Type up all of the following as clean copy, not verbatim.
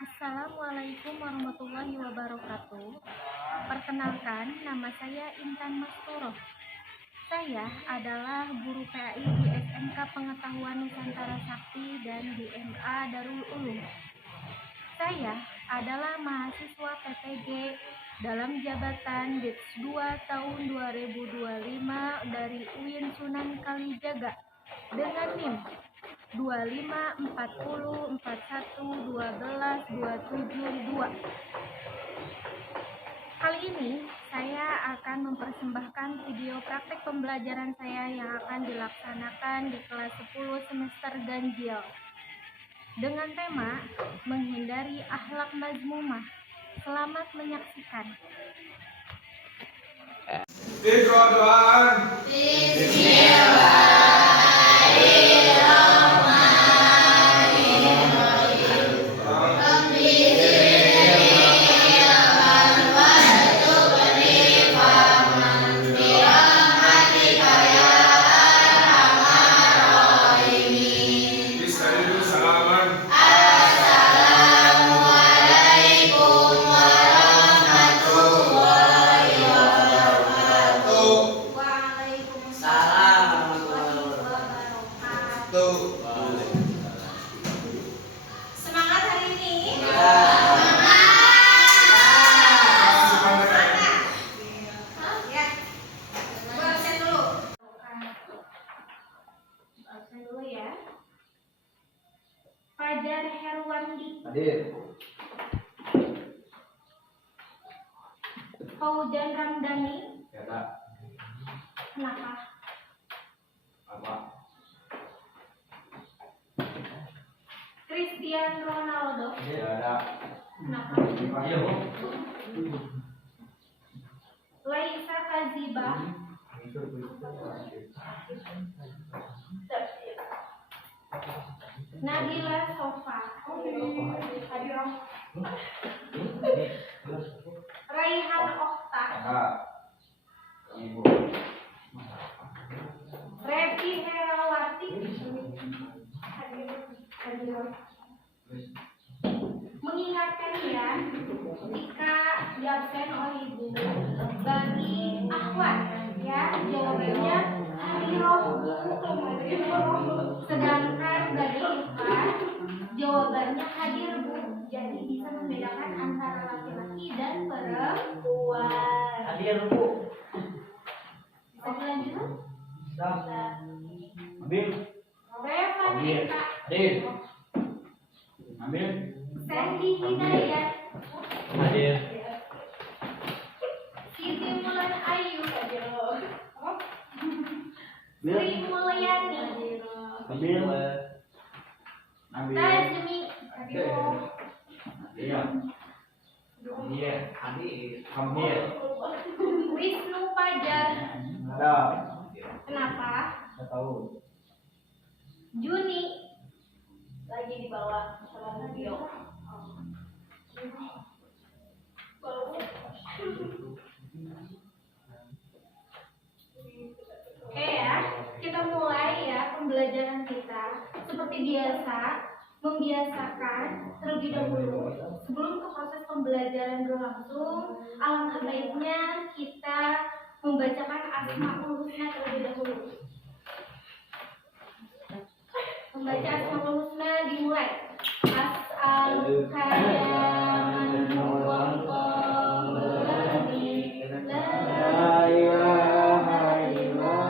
Assalamualaikum warahmatullahi wabarakatuh. Perkenalkan, nama saya Intan Masturo. Saya adalah guru PAI di SMK Pengetahuan Nusantara Sakti dan di MA Darul Ulum. Saya adalah mahasiswa PPG dalam jabatan Dits 2 tahun 2025 dari UIN Sunan Kalijaga dengan NIM 2540411272. Kali ini saya akan mempersembahkan video praktek pembelajaran saya yang akan dilaksanakan di kelas 10 semester ganjil dengan tema menghindari akhlak mazmumah. Selamat menyaksikan. Doaan. Semangat hari ini. Absen dulu ya. Fajar Herwandi. Hadir. Faujan Ramdhani. Ya, Kak. Kenapa? Apa? Cristiano Ronaldo. Ya, ada. Kenapa? Ayo, Bu. Laisa Kaziba. Nabila Sofa. Raihan Okta. Kak. Ibu. Revi Herawati. Mengingatkan ya, jika diabsen oleh ibu bagi akhwat ya, jawabannya hadiroh. Sedangkan bagi ikhwan jawabannya hadir bu. Jadi bisa membedakan antara laki-laki dan perempuan. Hadir, Bu. Bisa dilanjut? Bisa. Ambil. Reva Hadir. Eka. Hadir. Ambil. Sandy Hidayat. Hadir. Siti Mulan Ayu. Sri Mulyani. Ambil. Ambil. Tazmi. Iya. Iya. Hadir. Ambil. Wisnu Fajar. Ada. Kenapa? Saya tahu. Juni. Lagi di bawah sama video. Oke ya, kita mulai ya pembelajaran kita. Seperti biasa, membiasakan terlebih dahulu sebelum ke proses pembelajaran berlangsung. Alangkah baiknya kita membacakan Asmaul Husna terlebih dahulu. Membaca Asmaul Husna dimulai. As'aluka ya man huwa alladhi la ilaha illa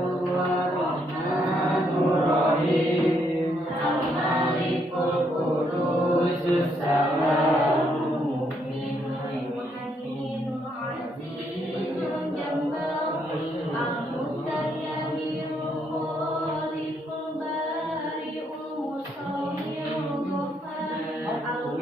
huwa rahmanur rahim. Al-Malikul Qudusus Salamul Mu'minul Muhaiminul Azizul Jabbar Al-Mutayyibul Khaliqul Bari'ul Musawwirul Ghaffar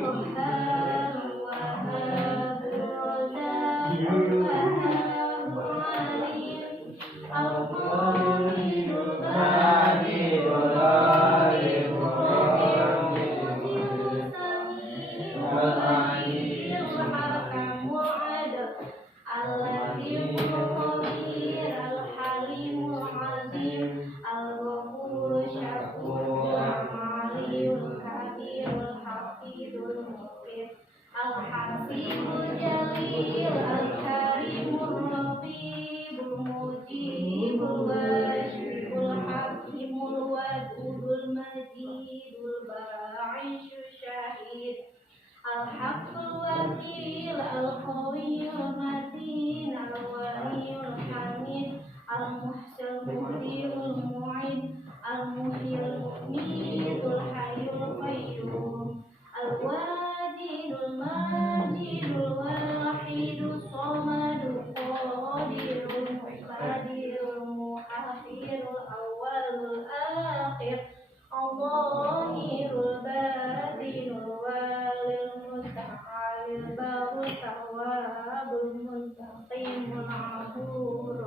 Al-Haqqul Wakil, Al-Qawiyul Matin, Al-Waliyul Hamid, Al-Muhsil Muhdiul Mu'id, Al-Muhyil Mumitul Hayyul Qayyum, Al-Wajidul Majidul Wahidus Samadul Qadirul Muqtadirul Muhafirul Awwalul Akhir, Allahirul Batinul Walil Muta'alil Barul Tawabul Muntaqimul Abur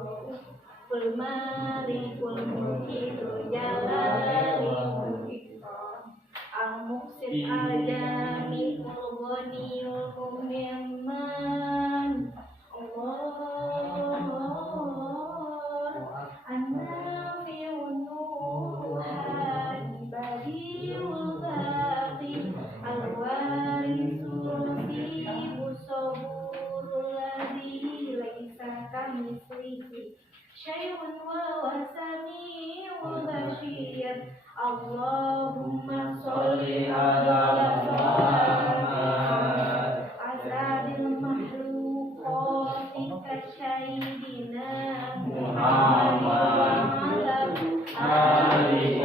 Kul Malikul Mulkidul Jalalil Ikram, Al-Muqsid Al-Jami'ul Ghaniyul Mu'min, Allah An-Nafi'un Nurul Hadi Badiul Baqi, Al-Warisul Rasibus Saburul Ladzi Laisa Kamitslihi Syai'un wa Sami'ul Basir. Allahumma sholli ala Muhammad asadil makhluqati kasyidina Muhammad ali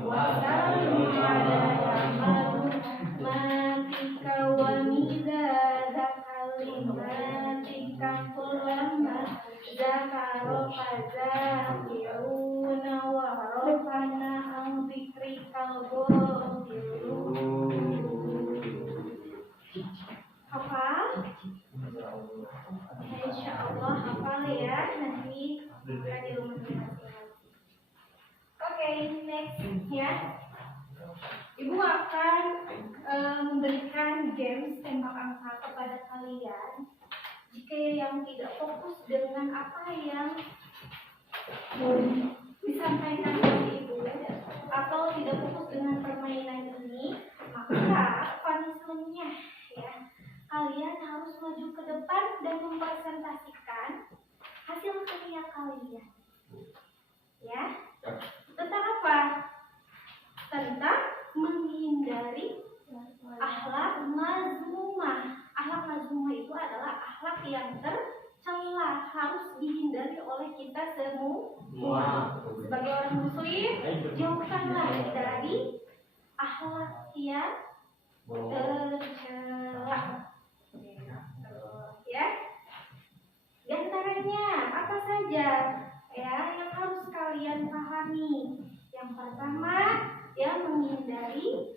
wa sallim ala matika wa midada kalimatika kullama zakaro fazakiruna wa rafana an zikrikal ghafirun. Hafal? Insya Allah hafal ya, nanti buka di rumah masing-masing. Oke, next ya. Ibu akan memberikan games tembak angka kepada kalian. Jika yang tidak fokus dengan apa yang disampaikan oleh ibu atau tidak fokus dengan permainan ini, maka punishment-nya ya, kalian harus maju ke depan dan mempresentasikan hasil karya kalian. Ya, tentang apa? Tentang menghindari akhlak mazmumah. Akhlak mazmumah itu adalah akhlak yang tercela, harus dihindari oleh kita semua. Sebagai orang muslim, jauhkanlah dari akhlak yang tercela. Ya, di antaranya apa saja ya yang harus kalian pahami? Yang pertama, ya menghindari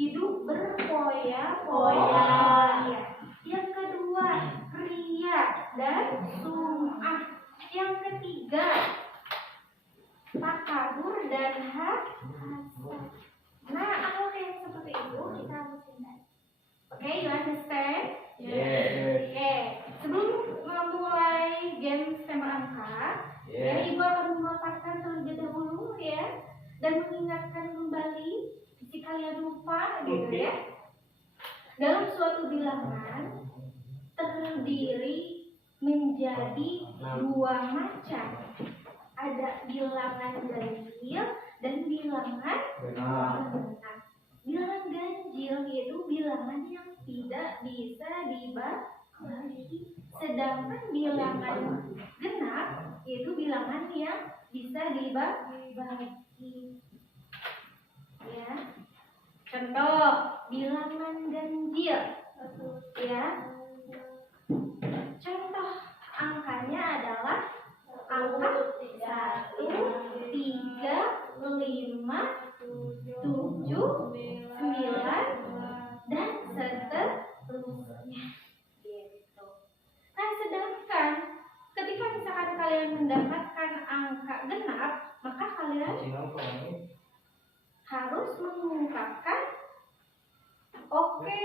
hidup berfoya-foya. Ya. Yang kedua, riya dan sum'ah. Yang ketiga, takabur dan hasad. Nah, akhlak yang seperti itu kita harus hindari. Oke, you understand? Yes. Oke, sebelum memulai game tembak angka, ya ibu akan memaparkan terlebih dahulu ya, dan mengingatkan kembali jika kalian lupa gitu ya. Dalam suatu bilangan terdiri menjadi dua macam. Ada bilangan ganjil dan bilangan genap. Bilangan ganjil yaitu bilangan yang tidak bisa dibagi, sedangkan bilangan genap yaitu bilangan yang bisa dibagi. Ya, contoh bilangan ganjil ya, contoh angkanya adalah angka 1, 3, 5, 7, 9 dan seterusnya gitu. Nah, sedangkan ketika misalkan kalian mendapatkan angka genap, maka kalian harus mengungkapkan oke,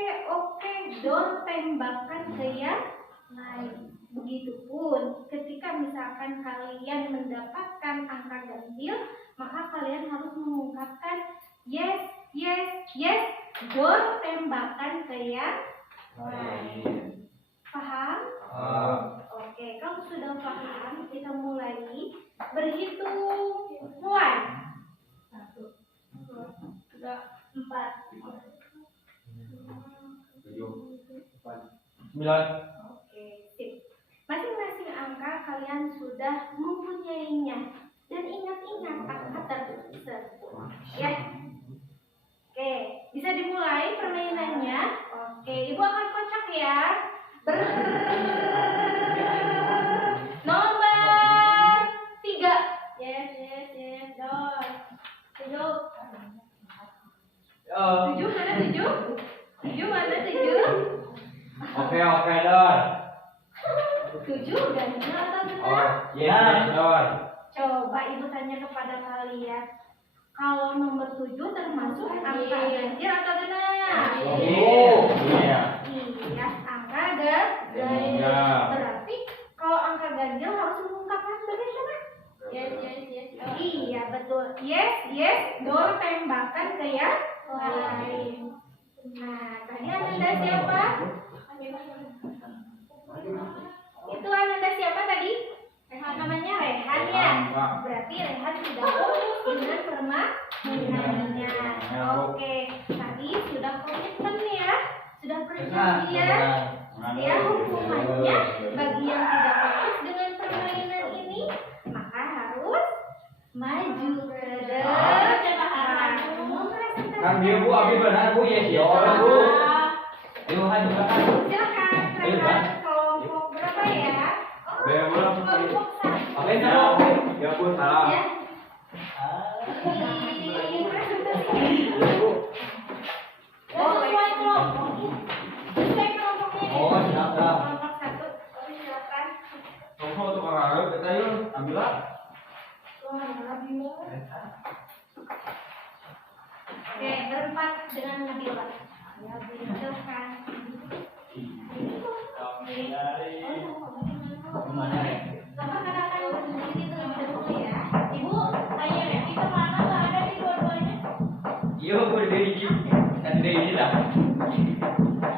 don't tembakan ke yang lain. Begitupun ketika misalkan kalian mendapatkan angka ganjil, maka kalian harus mengungkapkan yes, don't tembakan ke yang lain. Paham? Oke, kalau sudah paham, kita mulai berhitung. Mulai. 1, 2, 3, 4, Oke, sip. Masing-masing angka kalian sudah mempunyainya. Dan ingat-ingat angka tersebut. Ya. Oke, bisa dimulai permainannya. Oke, Ibu akan kocok ya. Nomor 3. Yes. Tujuh. Tujuh mana tujuh? Tujuh mana tujuh? Oke, Dor. Tujuh ganjil atau genap? Oh, iya, Dor. Coba Ibu tanya kepada kalian. Kalau nomor 7 termasuk angka ganjil atau genap? Iya. Iya, angka ganjil. Berarti kalau angka ganjil harus mengungkapkan bagaimana? Yes. Iya, betul. Yes. Dor tembakan ke yang lain. Nah, tadi Ananda siapa? Itu Ananda siapa tadi? Namanya Rehan ya? Berarti Rehan sudah fokus dengan permainannya. Oke, tadi sudah komitmen ya? Sudah perjanjian? Ya, hukumannya bagi yang tidak fokus dengan permainan ini, maka harus maju ke depan. Kan dia Bu, abi benar Bu, yes ya orang Bu. Ayo maju belakang. Silakan, Rehan kelompok berapa ya? Belum. Kelompok 1. Oke, ya Bu, salah. Ya. Sesuai kelompok. Sesuai kelompoknya. Oh, silakan. Kelompok 1. Silakan. Kamu untuk orang kita yuk, ambillah. Oke, berempat dengan Nabila. Ya, silakan. Mana ya? Bapak katakan berdiri terlebih dahulu ya. Ibu, tanya ya, kita mana nggak ada di dua-duanya? Iya, Bu, kan ini lah.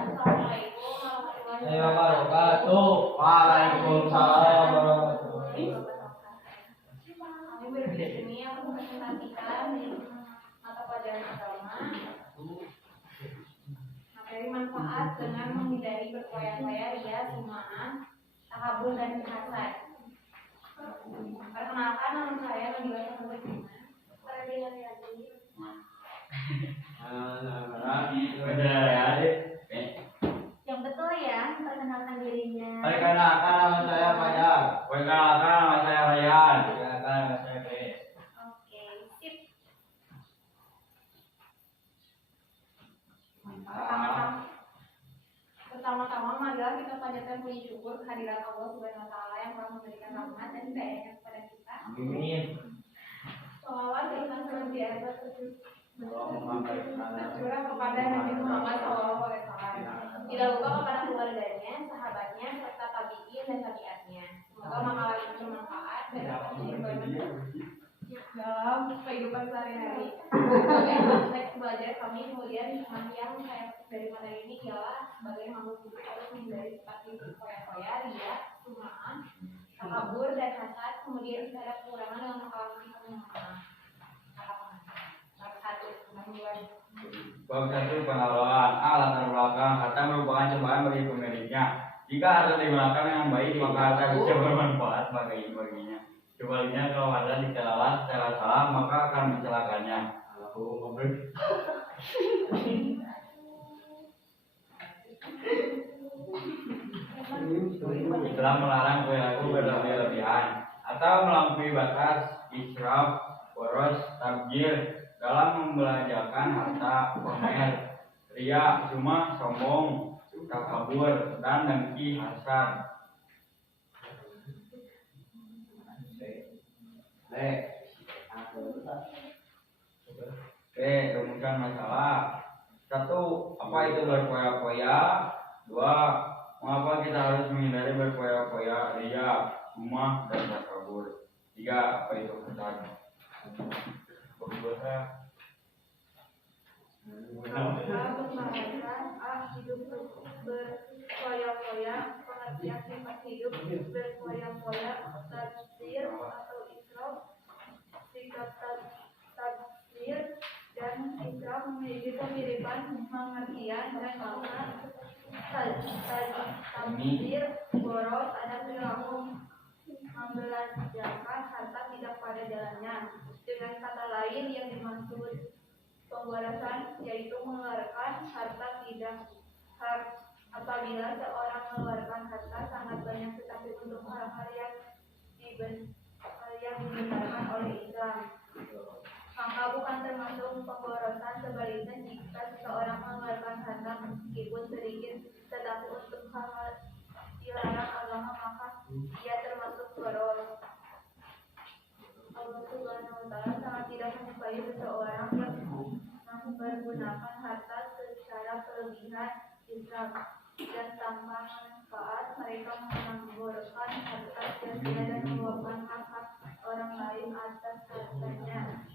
Assalamualaikum warahmatullahi wabarakatuh. Waalaikumsalam warahmatullahi wabarakatuh. Kami berdiri di sini yang mempresentasikan mata pelajaran agama, materi manfaat dengan menghindari berfoya-foya, ria, sumaan, takabur dan hasad. Perkenalkan, nama saya Nabila Samuel. Yang betul ya, perkenalkan dirinya. Perkenalkan nama saya Fajar. Perkenalkan nama saya Ryan. Perkenalkan nama saya Chris. Oke, sip. Pertama-tama, marilah kita panjatkan puji syukur kehadiran Allah Subhanahu wa Ta'ala yang telah memberikan rahmat dan hidayahnya kepada kita. Amin. Sholawat dan salam biasa Allahumma tercurah kepada Nabi Muhammad SAW. Tidak lupa kepada keluarganya, sahabatnya, serta tabi'in dan tabi'atnya. Semoga makalah ini bermanfaat dan dapat menjadi dalam kehidupan sehari-hari. Sebagai teks belajar kami, kemudian hikmah yang saya dari materi ini ialah sebagai makhluk hidup harus menghindari sifat berfoya-foya, ria, sumaan, takabur dan hasad. Kemudian kita ada kekurangan dalam makalah kita mengenal. Bab 1 pengelolaan A. Latar belakang harta merupakan cobaan bagi pemiliknya. Jika harta digunakan dengan baik, maka harta bisa bermanfaat baginya. Sebaliknya, kalau harta dikelola secara salah, maka akan mencelakannya. Telah melarang perilaku berlebih-lebihan atau melampaui batas, israf, boros, tabjir dalam membelanjakan harta, pamer, ria, cuma, sombong, takabur, dan dengki, hasad. Oke, rumuskan masalah. 1. Apa itu berfoya-foya? 2. Mengapa kita harus menghindari berfoya-foya, ria, cuma, dan takabur? 3. Apa itu hasad? Hidup berfoya-foya, pengertian sifat hidup berfoya-foya, tafsir atau israf, sikap tafsir dan israf memiliki kemiripan pengertian dan makna Tabdir boros ada perilaku membelanjakan harta tidak pada jalannya. Dengan kata lain yang dimaksud pemborosan yaitu mengeluarkan harta tidak apabila seorang mengeluarkan harta sangat banyak tetapi untuk hal-hal yang dibenarkan oleh Islam, maka bukan termasuk pemborosan. Sebaliknya, jika seseorang mengeluarkan harta meskipun sedikit tetapi untuk hal-hal dilarang agama, maka ia termasuk boros. Allah Subhanahu wa Ta'ala sangat tidak menyukai seseorang yang mempergunakan harta secara kelebihan Islam dan tanpa manfaat. Mereka memboroskan harta sia-sia dan meluapkan hak orang lain atas hartanya.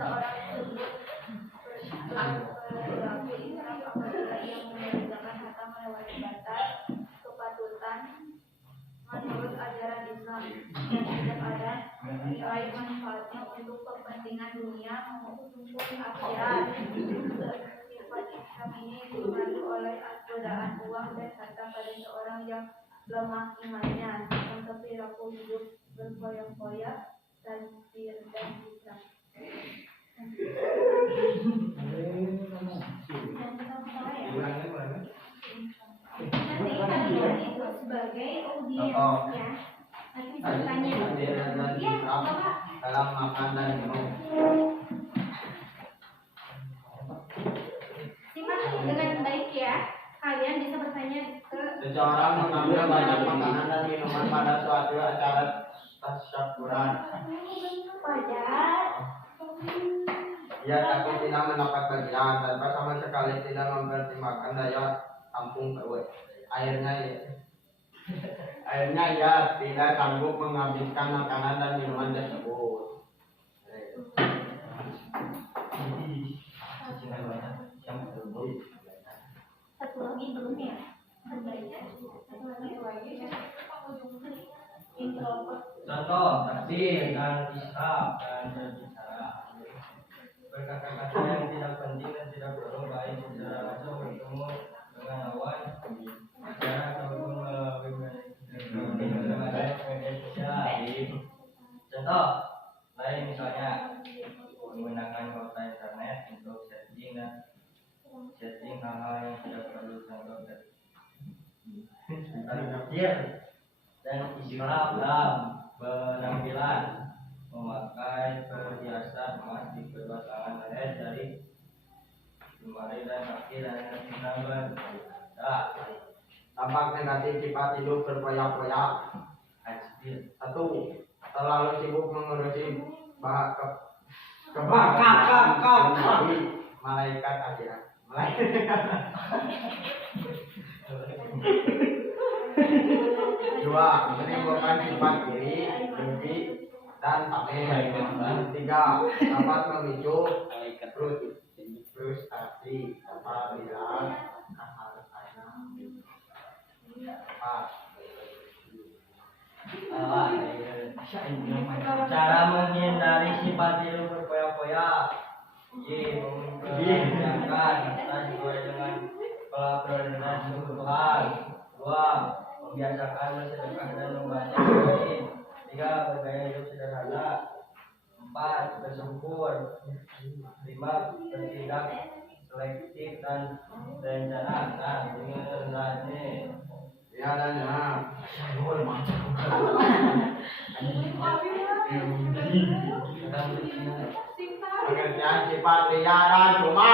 Seorang tersebut berperilaku Islam apabila ia membelanjakan harta melewati batas kepatutan menurut ajaran Islam dan tidak ada nilai manfaatnya untuk kepentingan dunia maupun akhirat. Sifat Islam ini dipengaruhi oleh godaan uang dan harta pada seorang yang lemah imannya, yang berperilaku hidup berfoya-foya dan Islam. Nanti kalian itu sebagai audiensnya nanti bertanya ya Bapak dalam makan dan minum. simak dengan baik ya, kalian bisa bertanya ke Seseorang mengambil banyak makanan dan minuman pada suatu acara tasyakuran. wajar. Ia takut tidak mendapat bagian tanpa sama sekali tidak mempertimbangkan daya tampung perut. Akhirnya ia tidak sanggup menghabiskan makanan dan minuman tersebut. Satu lagi belum ya? Satu lagi introvert. Contoh, takdir dan israf dan berbicara. Berkata-kata yang tidak penting dan tidak perlu, baik secara langsung bertemu dengan lawan bicara ataupun melalui media sosial. Contoh lain misalnya menggunakan kuota internet untuk setting hal-hal yang tidak perlu. Contoh takdir dan israf dalam penampilan, memakai perhiasan emas di kedua tangan leher, jari, jemari dan kaki dan tangan. Tampak negatif sifat hidup berfoya-foya. Satu, terlalu sibuk mengurusi malaikat akhirat. Dua, menimbulkan sifat iri, dengki, dan pamer. Tiga, dapat memicu frustasi apabila Cara menghindari sifat hidup berfoya-foya, mengerjakan sesuai dengan peraturan Tuhan. Dua, membiasakan bersedekah dan membantu orang lain. Tiga, bergaya hidup sederhana. Empat, bersyukur. Lima, bertindak selektif dan berencana. Nah, ini ya dan ya. Pengertian sifat ria dan cuma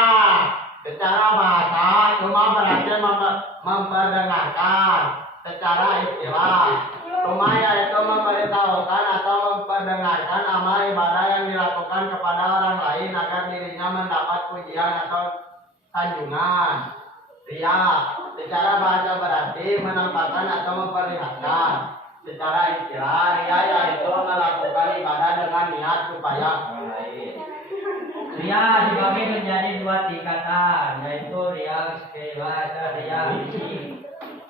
secara bahasa cuma berarti memperdengarkan. Secara istilah cuma yaitu memberitahukan atau memperdengarkan amal ibadah yang dilakukan kepada orang lain agar dirinya mendapat pujian atau sanjungan. Ria secara bahasa berarti menampakkan atau memperlihatkan. Secara istilah ria yaitu melakukan ibadah dengan niat supaya orang lain. ria dibagi menjadi dua tingkatan, yaitu ria ikhlas dan ria isi.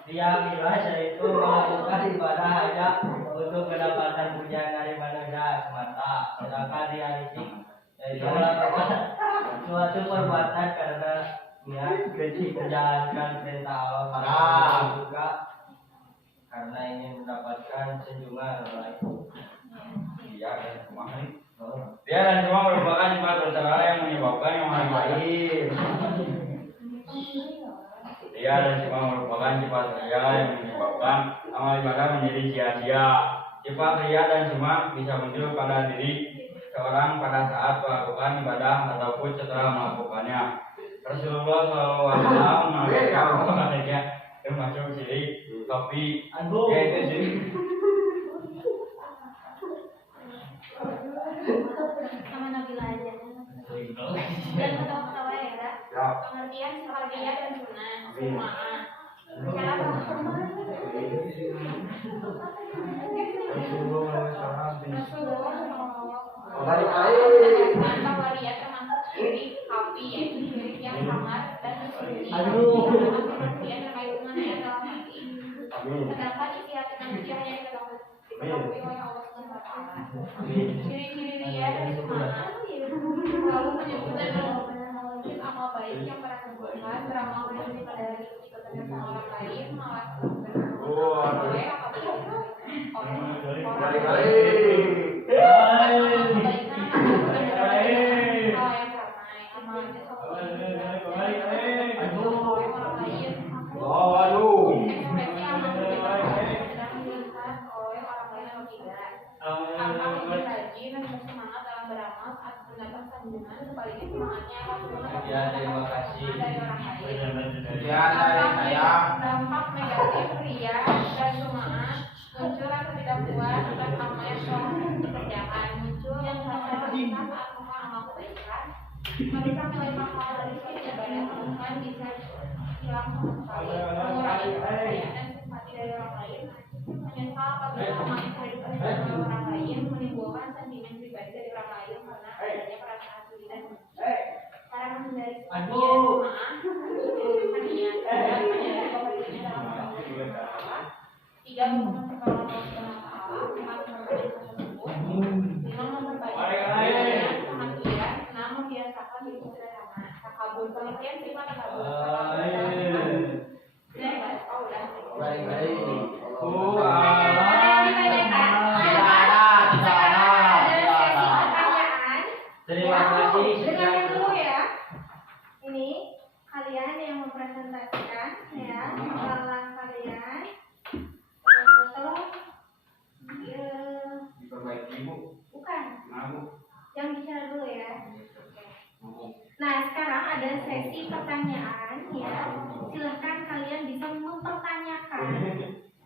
Ria ikhlas yaitu melakukan ibadah hanya untuk mendapatkan pujian dari manusia semata. Sedangkan ria isi yaitu melakukan suatu perbuatan karena niat kecil menjalankan perintah Allah Haram. juga karena ingin mendapatkan junjungan Allah itu. Ria dan cuma Ria dan cuma merupakan sifat bersalah yang menyebabkan yang lain. Ria dan cuma merupakan sifat ria yang menyebabkan amal ibadah menjadi sia-sia. Sifat ria dan cuma bisa muncul pada diri seorang pada saat melakukan ibadah ataupun setelah melakukannya. Rasulullah SAW mengatakan bahwasanya termasuk syirik, tapi yaitu syirik. Sama Nabila aja. Dan ketawa-ketawa ya, Kak. Pengertian sepertinya dan sunnah, sunnah. Cara Tawaliyah termasuk syirik kafi, yaitu syirik yang sangat dan tersembunyi. Pengertian terkait dengan ayat dalam hati. Sedangkan isi hati manusia hanya diketahui oleh Allah Subhanahu wa Ta'ala. Ciri-ciri ria dari semangat selalu menyebutkan amal baik yang pernah dilakukan, beramal baik pada ikut-ikutan sama orang lain, malah oleh apabila oleh orang lain. Sebaliknya semangatnya Ya, terima kasih. dari orang lain. Ya, dari saya. Dampak negatif ria dan semangat muncul rasa tidak puas atas apa yang telah dikerjakan, muncul yang rasa bersalah saat melakukan amal kebaikan. Mereka melihat hal dari sisi ibadah Tuhan bisa hilang sama sekali, mengurangi kepercayaan dan simpati dari orang lain. Menyesal apabila amal yang telah dikerjakan oleh orang lain menimbulkan sentimen pribadi dari orang lain karena adanya perasaan diri dan cara menghindari tiga memperbaiki perhatian, enam membiasakan hidup sederhana, takabur pengertian terima takabur. Terima kasih. Dengarkan dulu ya. Ini kalian yang mempresentasikan ya, hafalan kalian. Tolong Diperbaiki Bu. bukan Nah, Bu. yang bicara dulu ya. Nah, sekarang ada sesi pertanyaan ya. Silahkan kalian bisa mempertanyakan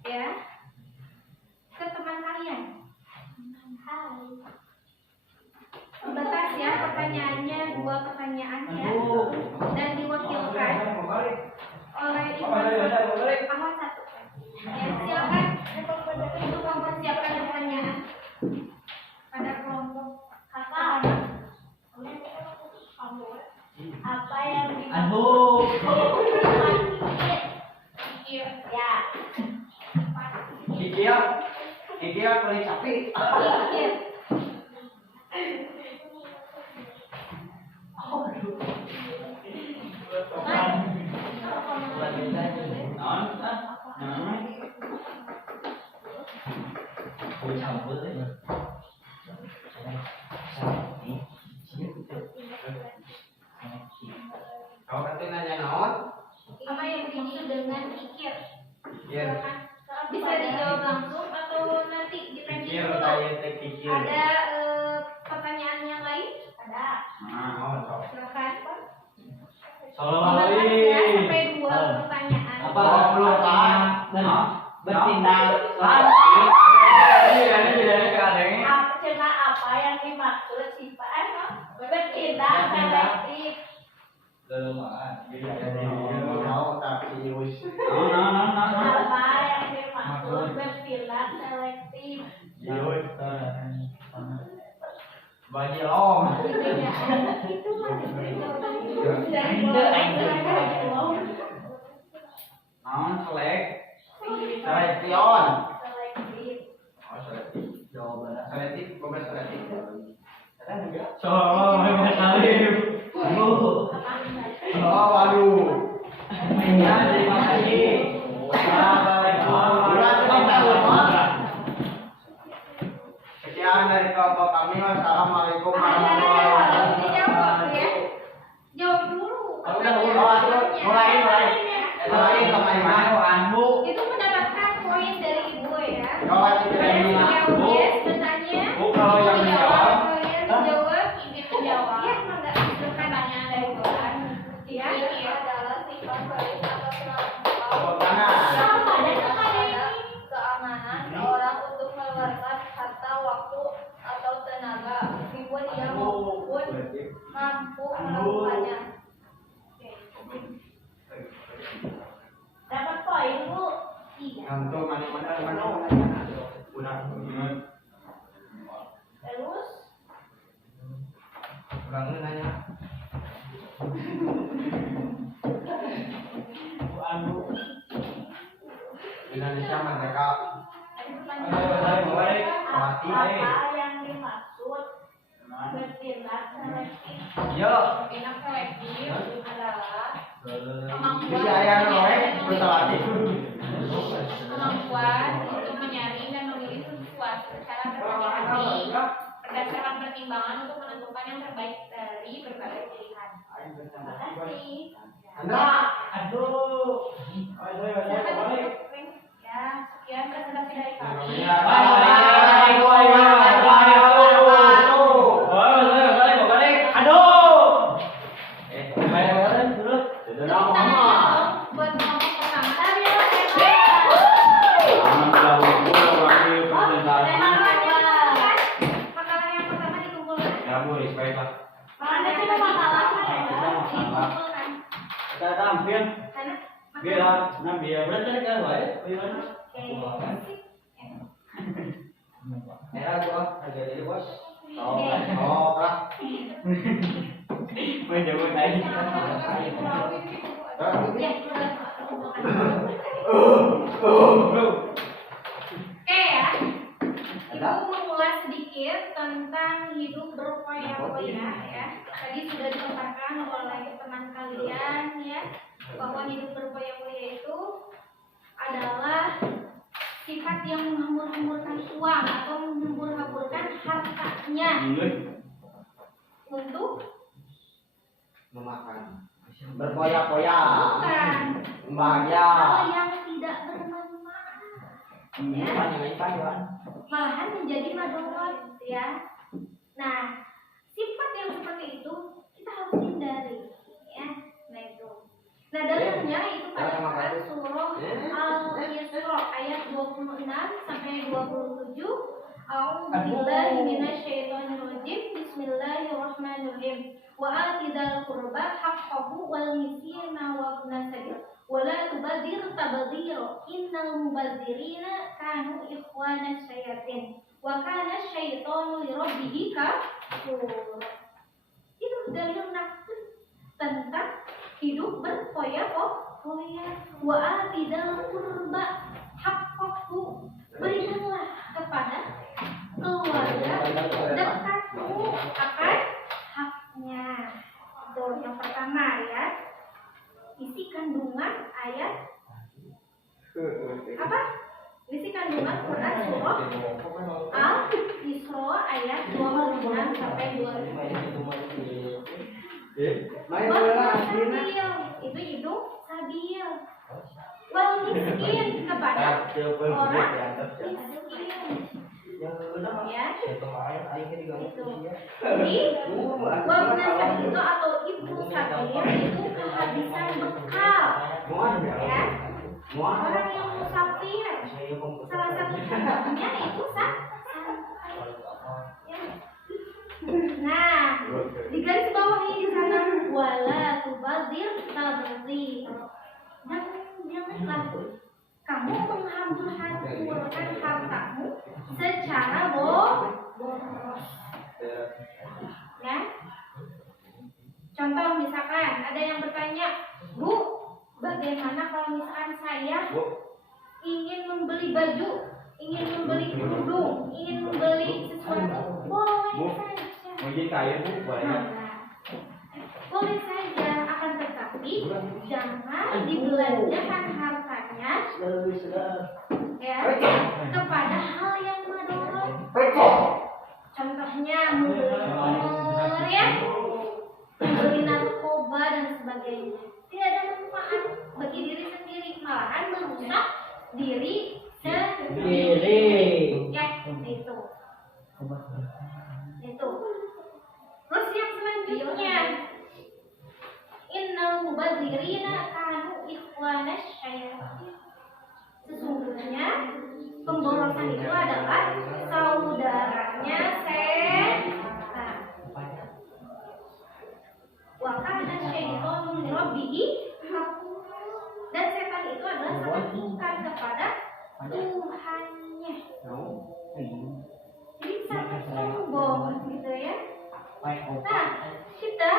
ya ke teman kalian. Hai. Batas ya pertanyaannya 2 pertanyaan ya, dan diwakilkan oleh Ahmad 1. Ya, silakan untuk mempersiapkan pertanyaan pada kelompok kakak. Apa yang Kikir beli sapi. Kau katanya nanya naon? Apa yang dimaksud dengan kikir? Kikir. Bisa dijawab langsung atau nanti dipending Kikir dulu? kayak teh kikir. Ada pertanyaan yang lain? Ada. Naon sok? Silakan. Salam Ya, sampai 2 pertanyaan. Apa belum kan? bertindak Cina apa yang dimaksud sifat bertindak selektif? Tahu tapi us. Apa yang dimaksud bertindak selektif? Bagi long. Itu dari bawah. Naon selek? Selection. Selektif. Oh, selektif. Jawabannya selektif, bukan selektif. Salam Oh, waduh. Gantung mana udah Terus bangun nanya. Indonesia merdeka. apa yang dimaksud bertindak selektif? Yo. Bertindak selektif adalah Bisa ayah noek bersalati. kemampuan untuk menyaring dan memilih sesuatu secara berhati-hati berdasarkan pertimbangan untuk menentukan yang terbaik dari berbagai pilihan. Terima kasih. Andra. Aduh. Ya, sekian presentasi dari kami. Tepuk tangan dong buat kelompok pertama. Makalah yang pertama dikumpulkan. Anda cuma makalahnya ya, dikumpulkan. Oke ya, Ibu mengulas sedikit tentang hidup berfoya-foya ya. Tadi sudah dipaparkan oleh teman kalian ya, bahwa hidup berfoya-foya itu adalah sifat yang menghambur-hamburkan uang atau menghambur-hamburkan hartanya untuk Memakan. Berpoya-poya. bukan Bahagia. hal yang tidak bermanfaat. Malahan menjadi madorot ya. Nah, sifat yang seperti itu kita harus hindari ya. Nah itu. Nah dalilnya itu pada Quran surah Al-Isra ayat 26 sampai 27. A'udzubillahi minasyaitonirrajim. Bismillahirrahmanirrahim. Wa atidal qurba haqqahu wal miskina wa ibnas sabil. Wala tubadir tabdhira innal mubadzirina kanu ikhwana syayatin wa kana syaitanu li rabbih kafur. Itu dalil nakal tentang hidup berfoya-foya. Wa atidal qurba haqqahu, berikanlah kepada keluarga dekatmu akan haknya. Itu yang pertama ya. Isi kandungan ayat apa? Isi kandungan Quran surah Al-Isra ayat 26 sampai 27. Sabil itu hidup sabil. Wal miskin kepada orang miskin. Ya, itu. Jadi, wabna sabil itu atau ibu sabil itu kehabisan bekal. Ya, orang yang musafir, salah satu contohnya itu ya. Nah, di garis bawahnya di sana wala tubadzir tabdzir. Janganlah kamu menghambur-hamburkan hartamu secara boros. Ya. Contoh misalkan ada yang bertanya, Bu, bagaimana kalau misalkan saya ingin membeli baju, ingin membeli kerudung, ingin membeli sesuatu, boleh saja. Boleh saja, akan tetapi jangan dibelanjakan hartanya ya kepada hal yang madorot. Contohnya membeli ya, membeli narkoba dan sebagainya. Tidak ada manfaat bagi diri sendiri, malahan merusak diri sendiri. Ya, itu. Terus yang selanjutnya, innal mubadzirina kanu ikhwana syayatin. Sesungguhnya pemborosan itu adalah saudaranya setan. Wa kana syaitanu li rabbih kafur. Dan setan itu adalah sangat ingkar kepada Tuhannya. Jadi sangat sombong gitu ya. Nah, kita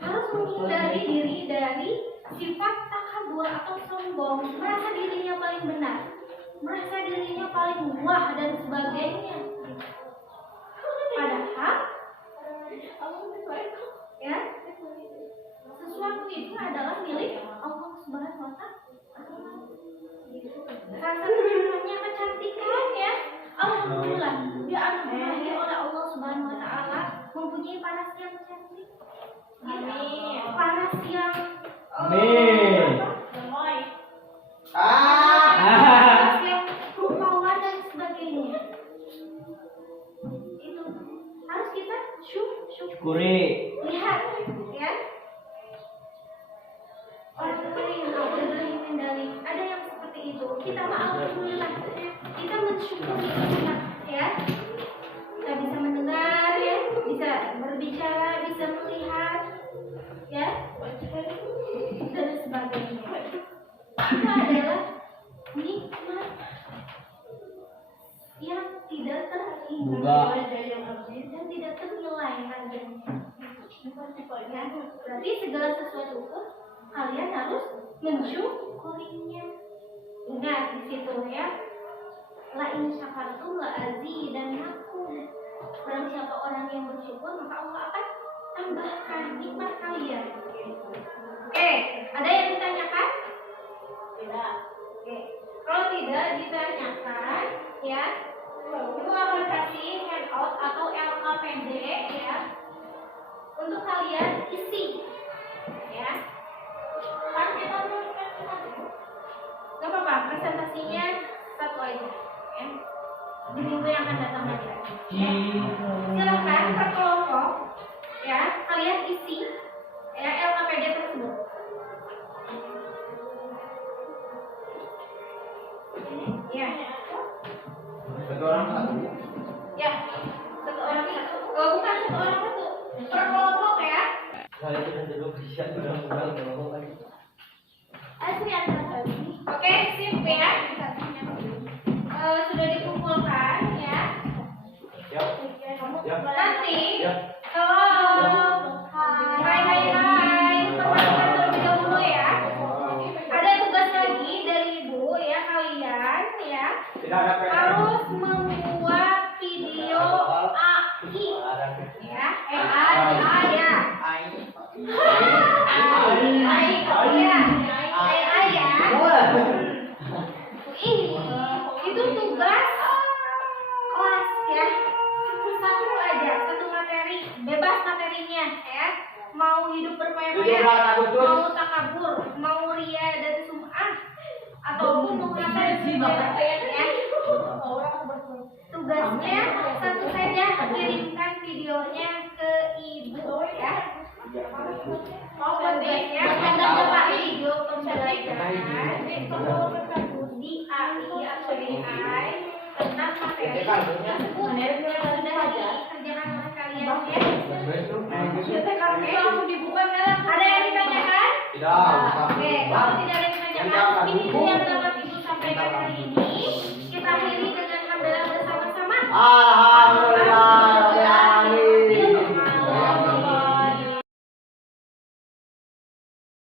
harus menghindari diri dari sifat takabur atau sombong, merasa dirinya paling benar, merasa dirinya paling wah dan sebagainya. Padahal ya, sesuatu itu adalah milik Allah Subhanahu wa Ta'ala. Salah satu contohnya kecantikan ya. Alhamdulillah dianugerahi oleh Allah Subhanahu wa Ta'ala mempunyai panas yang cantik. Amin. Panas yang panas yang rupawan dan sebagainya. Itu harus kita syukuri. Lihat ya. Orang lain ada yang seperti itu. Kita alhamdulillah, kita mensyukuri ya. Kita bisa mendengar ya, bisa berbicara, bisa melihat ya, dan sebagainya. Itu adalah nikmat yang tidak terhingga dan tidak ternilai harganya. Ya, berarti segala sesuatu itu kalian harus mensyukurinya. Ingat di situ ya. La in syakartum la azidannakum. Barang siapa orang yang bersyukur maka Allah akan tambahkan nikmat kalian. Oke, ada yang ditanyakan? Tidak. Oke. Kalau tidak ditanyakan ya, Ibu akan kasih handout atau LKPD ya untuk kalian isi ya. Gak apa-apa, presentasinya satu aja ya. Di minggu yang akan datang aja ya. Silahkan per kelompok ya, kalian isi ya LKPD tersebut ya. Satu orang satu. Ya, satu orang satu. Oh, bukan satu orang satu, per kelompok ya. Saya itu dulu bisa udah lagi. Asli ada. Oke, sip ya. Sudah dikumpulkan ya. Nanti kalau hai perhatikan terlebih dahulu ya. Ada tugas lagi dari Ibu ya, kalian ya harus membuat video AI ya. AI ya. Itu tugas kelas ya, satu aja, satu materi, bebas materinya ya. Mau hidup bermaya-maya, mau takabur, mau ria dan sum'ah, ataupun menghafal ya. Tugasnya satu saja, kirimkan videonya ke Ibu ya. Tugasnya ada video pembelajaran di AI atau AI tentang materi tersebut yang sudah dikerjakan oleh kalian ya. Oke, langsung dibuka kan? Ada yang ditanyakan? Tidak. Oke, kalau tidak ada yang ditanyakan, ini yang dapat Ibu sampaikan hari ini. Kita akhiri dengan hamdalah bersama-sama.